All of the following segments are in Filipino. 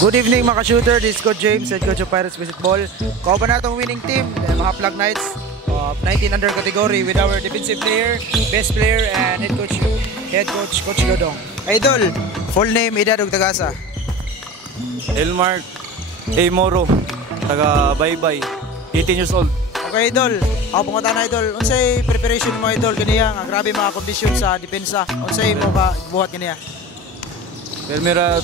Good evening mga shooter, this is Coach James, head coach of Pirates Basketball. Kauban natong winning team, mga Plug Knights of 19 under category with our defensive player, best player, and head coach, Coach Lodong. Idol, full name, edad ug tagasa. Elmar A. Moro, taga Baybay, 18 years old. Okay idol, ako pungutan na idol, unsay preparation mo idol kaniya nga grabe mga kondisyon sa depensa, unsay mo ka buhat kaniya? Permira,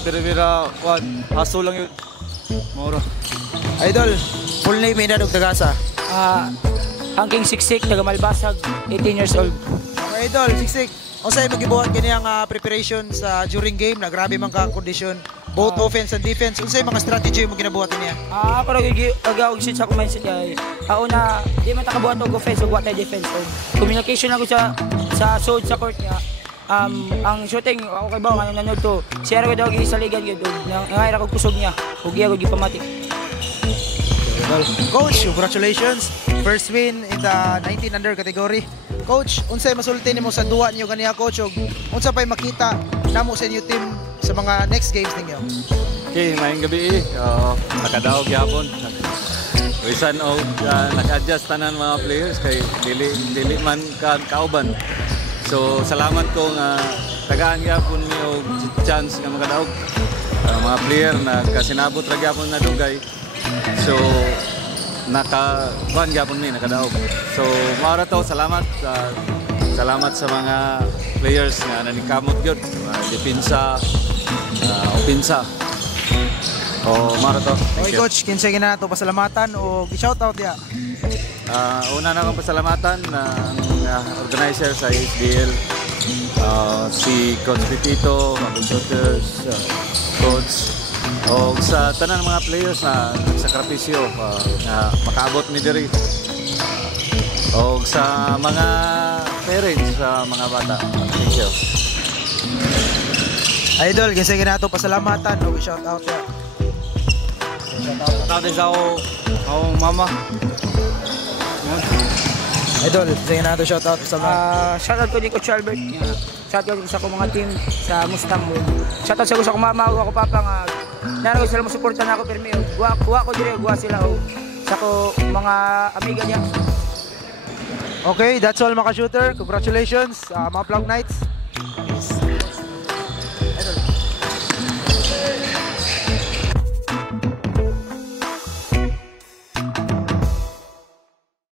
haso lang yun. Moro. Idol, full name, edad ug tagasa. Hangking Siksik, taga Malbasag, 18 years old. Okay idol, siksik. Unsay mo gibuhat kaniya nga preparation sa during game na grabe man ka kondisyon, both offense and defense. Unsay mga strategy mo ginabuhat niya? Ako nag-agawag sit sa mindset kay una, di man takabuhat og offense ug wa tay defense. Communication ako sa sud sa court niya. Ang shooting ako kay Bong ano nanood to. Siya ra daw gi sa ligan gyud. Nangaira ko kusog niya. Ug iya ko gipamati. Coach, congratulations. First win in the 19 under category. Coach, unsay masulti nimo sa duwa niyo kaniya coach ug unsa pay makita namo sa inyo team sa mga next games ninyo? Okay, maayong gabi. Nakadaog yapon. Wisan og naka-adjust tanan mga players kay dili man kauban. So salamat ko nga tagaan gyapon mi og chance nga makadaog. Mga player na kasinabot ra gyapon na dugay. So naka-ban gyapon mi nakadaog. So mao to salamat sa mga players nga nanikamot gyud. Depensa, opensa. Mao to. Okay coach, kinsay ginato pasalamatan o gi-shout out dia? Una na akong pasalamatan ng organizer sa HDL, si Coach Pitito, mga shooters, coach, o sa tanan mga players na nagsakripisyo na makaabot mi diri, o sa mga parents sa mga bata. Thank you. Idol, kinsay ginato pasalamatan o gi-shout out dia? Shout out sa akong mama. Idol, sige na ito shoutout sa mga... Shoutout ko din Coach Albert. Shoutout ko sa akong mga team sa Mustang. Shoutout sa akong mama ug ako papa nga nanago sila mo suporta na ako pero guwa ko dire guwa sila o sa ko mga amiga niya. Okay, that's all mga shooter. Congratulations mga Plug Knights.